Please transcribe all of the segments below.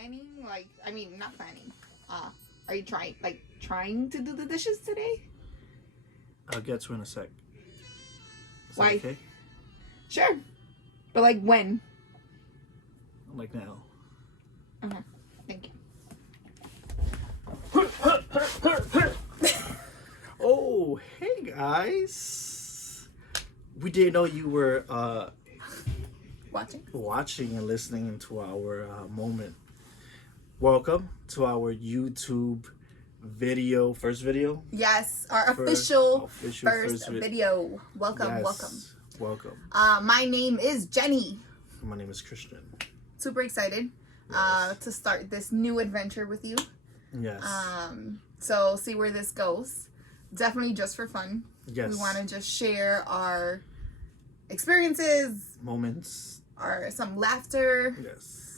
planning? Like, I mean, not planning. Are you trying to do the dishes today? I'll get to in a sec. Is Why? that okay? Sure. But like when? Like now. Okay. Thank you. Oh, hey guys. We didn't know you were watching and listening to our moment. Welcome to our YouTube video, first video. Yes, our official first video. video. Welcome, Yes, welcome. My name is Jenny. My name is Christian. Super excited to start this new adventure with you. Yes. So see where this goes. Definitely just for fun. Yes. We want to just share our experiences, moments, some laughter. Yes.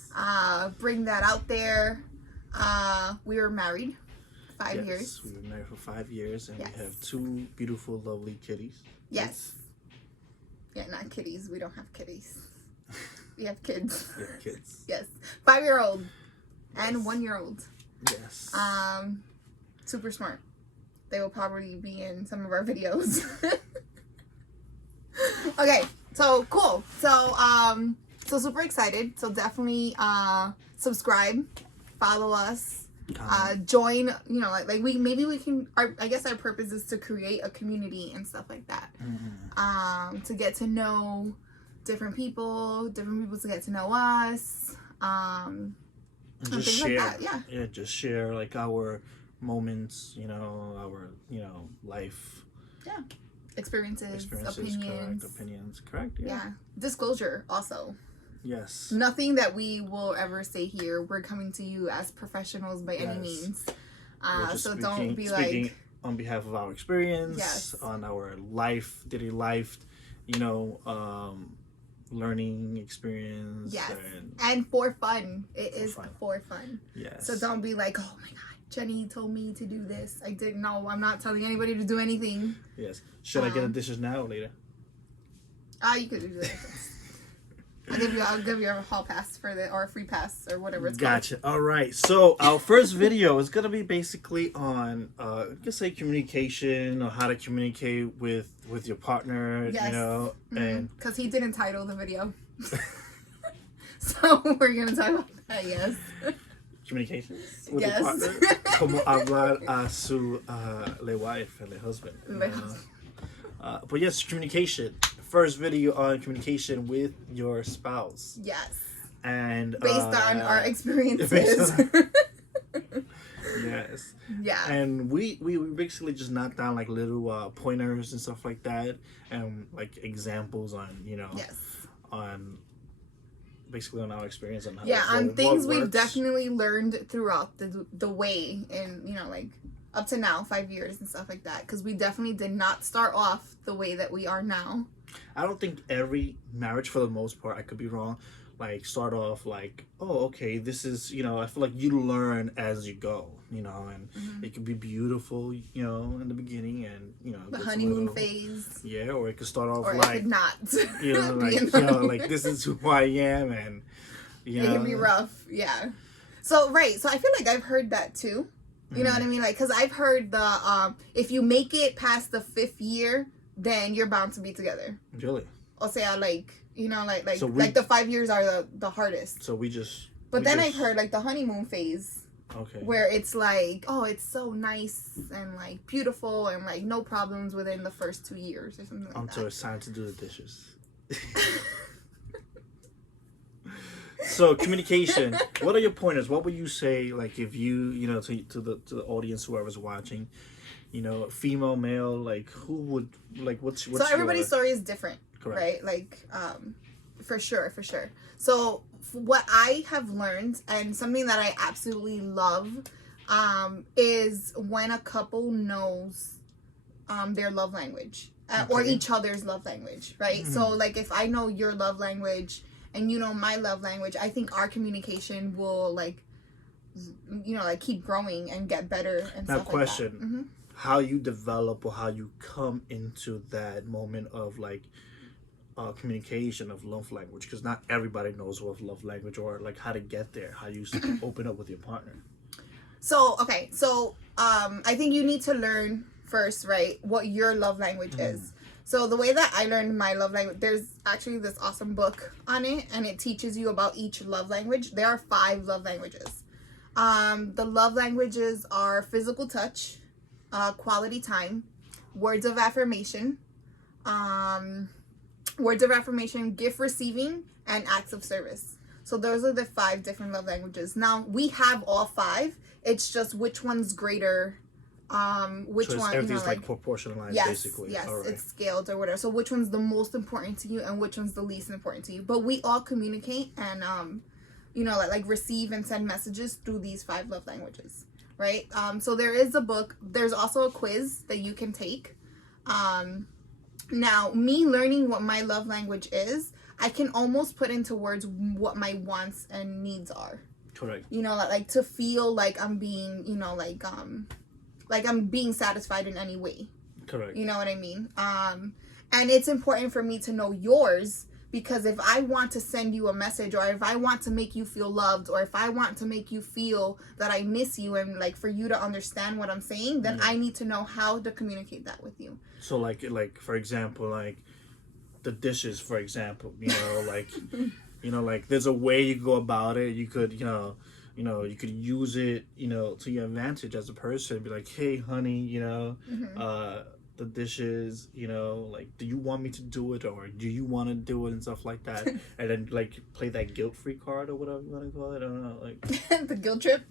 Bring that out there. We were married 5 years. We were married for 5 years, and yes. we have 2 beautiful, lovely kitties. Yes. Yeah, not kitties. We don't have kitties. We have kids. We have kids. Yes. 5-year-old and Yes. 1-year-old. Yes. Super smart. They will probably be in some of our videos. Okay, so cool. So super excited. So definitely subscribe, follow us, join. You know, like we can. I guess our purpose is to create a community and stuff like that. Mm-hmm. To get to know different people to get to know us. And just things share, like that. Yeah, just share like our moments, our life. Yeah. Experiences, opinions. Correct. Yeah. Disclosure also. Yes. Nothing that we will ever say here. We're coming to you as professionals by any means. So don't be like on behalf of our experience, yes. on our daily life, learning experience. Yes. And for fun. It is for fun. Yes. So don't be like, oh my God, Jenny told me to do this. I didn't know. I'm not telling anybody to do anything. Yes. Should I get the dishes now or later? You could do that. I'll give you a hall pass or a free pass or whatever it's Gotcha. All right. So our first video is gonna be basically on you could say communication or how to communicate with your partner. Yes. And because he didn't title the video, so we're gonna talk about that. Yes. Communications with yes. your partner. Como hablar a su le wife, le husband. But yes, communication. First video on communication with your spouse. Yes. And based on our experiences. Yes. Yeah. And we basically just knocked down like little pointers and stuff like that, and like examples on yes. on basically on our experience on how on things we've definitely learned throughout the way, and like up to now 5 years and stuff like that, because we definitely did not start off the way that we are now. I don't think every marriage, for the most part, I could be wrong, like start off like, oh, okay, this is, I feel like you learn as you go, and it could be beautiful, in the beginning, and the honeymoon phase. Yeah, or it could start off or like, it could not. Like this is who I am, and it can be rough. Yeah. So right. So I feel like I've heard that too. You know what I mean? Like, because I've heard the if you make it past the 5th year, then you're bound to be together. Really? O sea, like the 5 years are the hardest. So we just. But then I've heard like the honeymoon phase. Okay. Where it's like, oh, it's so nice and like beautiful and like no problems within the first 2 years or something like that. Until it's time to do the dishes. So communication. What are your pointers? What would you say, like, if you to the audience, whoever's watching, female, male, like who would what's so everybody's story is different. Correct. Right? Like for sure. So what I have learned, and something that I absolutely love, is when a couple knows their love language, or each other's love language, right? So like if I know your love language and you know my love language, I think our communication will like keep growing and get better and now stuff question like that. How you develop or how you come into that moment of like communication of love language, because not everybody knows what love language, or like how to get there, how you open up with your partner. So okay, so I think you need to learn first, right, what your love language is. So the way that I learned my love language, there's actually this awesome book on it, and it teaches you about each love language. There are 5 love languages. The love languages are physical touch, quality time, words of affirmation, gift receiving, and acts of service. So those are the 5 different love languages. Now we have all 5. It's just which one's greater. Which so one? Everything's like proportionalized, basically. Yes, right. it's scaled or whatever. So which one's the most important to you, and which one's the least important to you? But we all communicate and like receive and send messages through these 5 love languages, right? So there is a book. There's also a quiz that you can take. Now, me learning what my love language is, I can almost put into words what my wants and needs are. Correct. Like to feel like I'm being, like I'm being satisfied in any way. Correct. You know what I mean? And it's important for me to know yours, because if I want to send you a message, or if I want to make you feel loved, or if I want to make you feel that I miss you, and like for you to understand what I'm saying, then I need to know how to communicate that with you. So like for example, like the dishes, for example, like like there's a way you go about it. You could you could use it to your advantage as a person. Be like, hey honey, the dishes, like, do you want me to do it, or do you want to do it, and stuff like that. And then like play that guilt-free card, or whatever you want to call it. I don't know, like the guilt trip.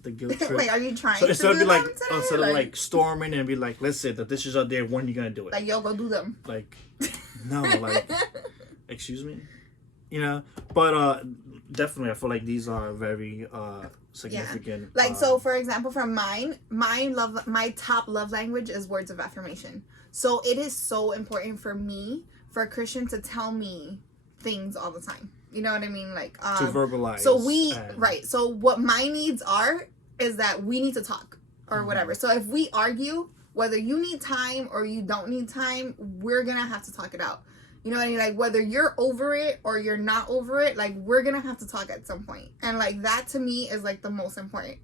Like, are you trying? So instead to of do like today? instead of like storming and be like, listen, the dishes are there, when are you gonna do it? Like, yo, go do them. Like, no, like, excuse me, but definitely I feel like these are very significant. Yeah. Like, so for example, from my top love language is words of affirmation. So it is so important for me, for a Christian, to tell me things all the time. You know what I mean? Like, to verbalize. So right. So what my needs are is that we need to talk, or whatever. So if we argue, whether you need time or you don't need time, we're gonna have to talk it out. You know what I mean? Like, whether you're over it or you're not over it, like, we're gonna have to talk at some point. And like, that to me is like the most important.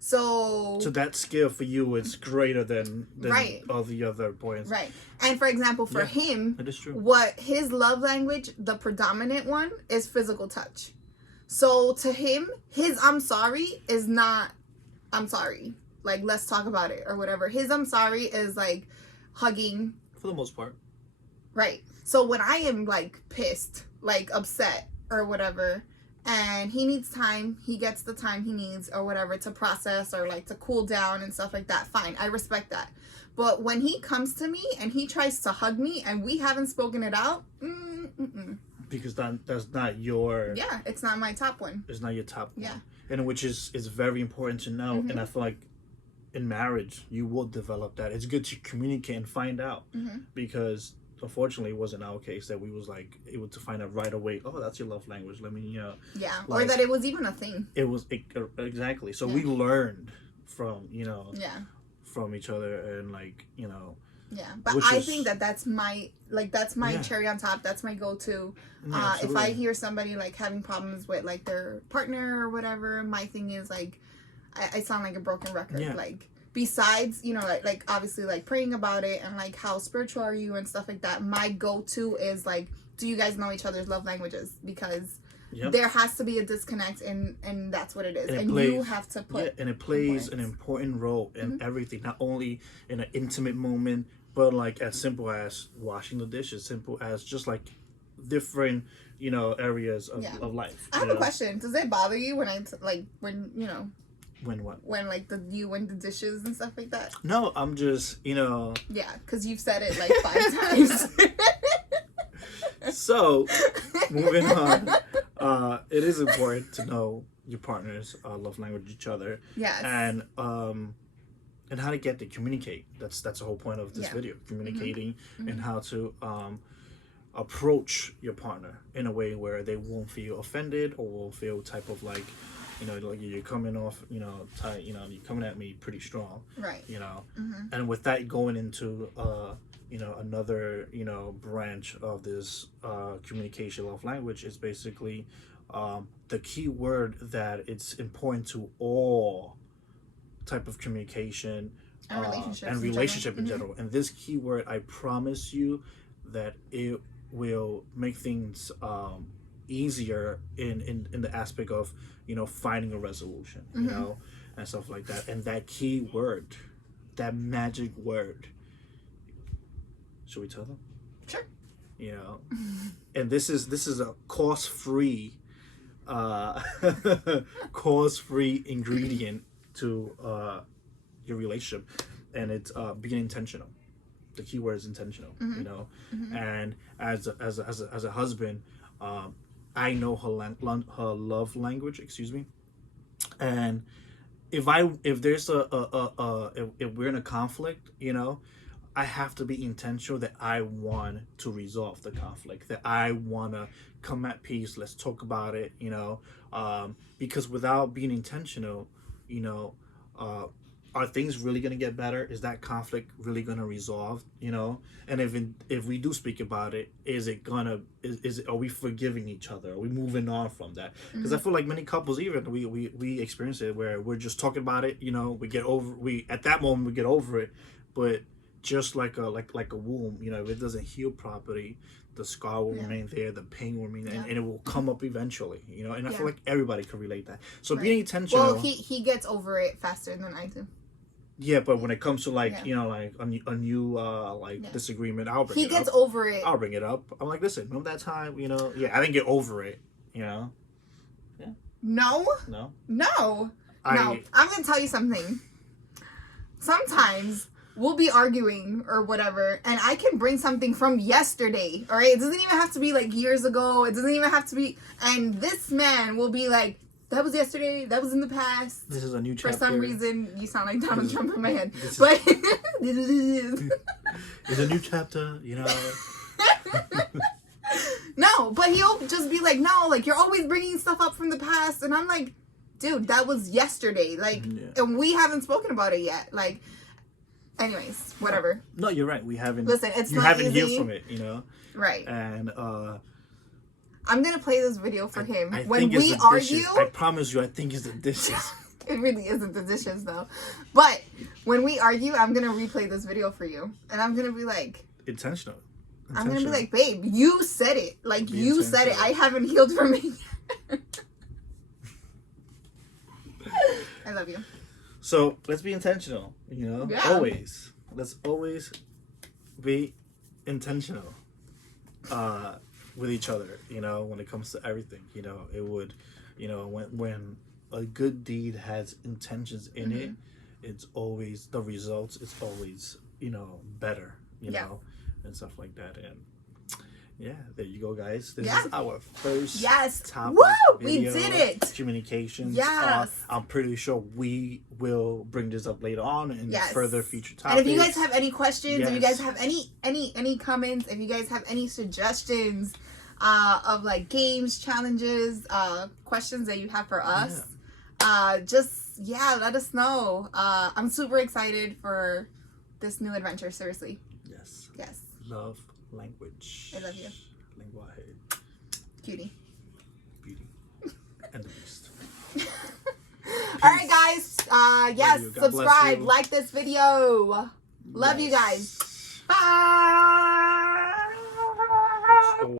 So that skill for you is greater than right. all the other points. Right. And for example, for him, that is true. What his love language, the predominant one, is physical touch. So to him, his I'm sorry is not I'm sorry. Like, let's talk about it, or whatever. His I'm sorry is like hugging. For the most part. Right. So when I am like pissed, like upset or whatever, and he needs time, he gets the time he needs or whatever to process, or like to cool down and stuff like that. Fine. I respect that. But when he comes to me and he tries to hug me and we haven't spoken it out, because that's not your... Yeah, it's not my top one. It's not your top one. Yeah. And which is very important to know. And I feel like in marriage, you will develop that. It's good to communicate and find out. Because unfortunately, it wasn't our case that we was like able to find out right away, oh, that's your love language. Let me, Yeah, like, or that it was even a thing. Exactly. So we learned from, from each other, and like, Yeah, but I think that's my cherry on top. That's my go-to. If I hear somebody like having problems with like their partner or whatever, my thing is like, I sound like a broken record. Yeah. Like, besides, like obviously like praying about it and like how spiritual are you and stuff like that, my go-to is like, do you guys know each other's love languages? Because there has to be a disconnect, and that's what it is. And you have to put... and it plays an important role in everything, not only in an intimate moment, but like as simple as washing the dishes, simple as just like different, areas of life. I have a question. Does it bother you when When what? When like you win the dishes and stuff like that? No, I'm just, Yeah, because you've said it like 5 times. So, moving on. It is important to know your partner's love language, each other. Yes. And how to get to communicate. That's the whole point of this video. Communicating and how to approach your partner in a way where they won't feel offended, or will feel type of like You know, like you're coming off, you know, tight. You know, you're coming at me pretty strong. Right. You know, and with that going into you know, another, you know, branch of this communication love language is basically the key word that it's important to all type of communication and relationship in general. And this key word, I promise you that it will make things easier in the aspect of, you know, finding a resolution, you know, and stuff like that. And that key word, that magic word, should we tell them? Sure. You know, and this is a cost-free cost-free ingredient to your relationship, and it's being intentional. The key word is intentional. You know, and as a husband, I know her love language. Excuse me, and if there's if we're in a conflict, you know, I have to be intentional that I want to resolve the conflict, that I want to come at peace. Let's talk about it, you know, because without being intentional, you know, are things really going to get better? Is that conflict really going to resolve, you know? And if we do speak about it, are we forgiving each other? Are we moving on from that? Because I feel like many couples, even we experience it where we're just talking about it, you know, at that moment we get over it, but just like a womb, you know, if it doesn't heal properly, the scar will remain there, the pain will remain there, and it will come up eventually, you know. And I feel like everybody can relate that. So being intentional. Well, he gets over it faster than I do. Yeah, but when it comes to like you know, like a new disagreement, I'll bring it up. He gets over it. I'll bring it up. I'm like, listen, remember that time, you know? Yeah, I didn't get over it, you know. Yeah. No. I'm gonna tell you something. Sometimes we'll be arguing or whatever, and I can bring something from yesterday, all right? It doesn't even have to be like years ago. It doesn't even have to be, and this man will be like, that was yesterday, that was in the past. This is a new chapter. For some reason, you sound like Donald Trump in my head. But it's a new chapter, you know. No, but he'll just be like, no, like, you're always bringing stuff up from the past. And I'm like, dude, that was yesterday. Like, and we haven't spoken about it yet. Like, anyways, whatever. No, you're right. We haven't. Listen, it's you not haven't easy. healed from it, you know. Right. And I'm gonna play this video for him. I when think we it's the argue, dishes. I promise you, I think it's the dishes. It really isn't the dishes though. But when we argue, I'm gonna replay this video for you, and I'm gonna be like, intentional. I'm gonna be like, babe, you said it. Like, you said it. I haven't healed from it yet. I love you. So let's be intentional, you know? Yeah. Always. Let's always be intentional with each other, you know, when it comes to everything. You know, it would, you know, when a good deed has intentions in it, it's always, the results, it's always, you know, better, you know, and stuff like that. And yeah, there you go, guys. This is our first topic. Woo! Video, we did it. Communications. Yes. I'm pretty sure we will bring this up later on in further future topics. And if you guys have any questions, if you guys have any comments, if you guys have any suggestions of like games, challenges, questions that you have for us, just let us know. I'm super excited for this new adventure. Seriously. Yes. Love language. I love you. Lenguaje. Cutie. Beauty. And the beast. All right, guys. Yes, subscribe, like this video. Love you guys.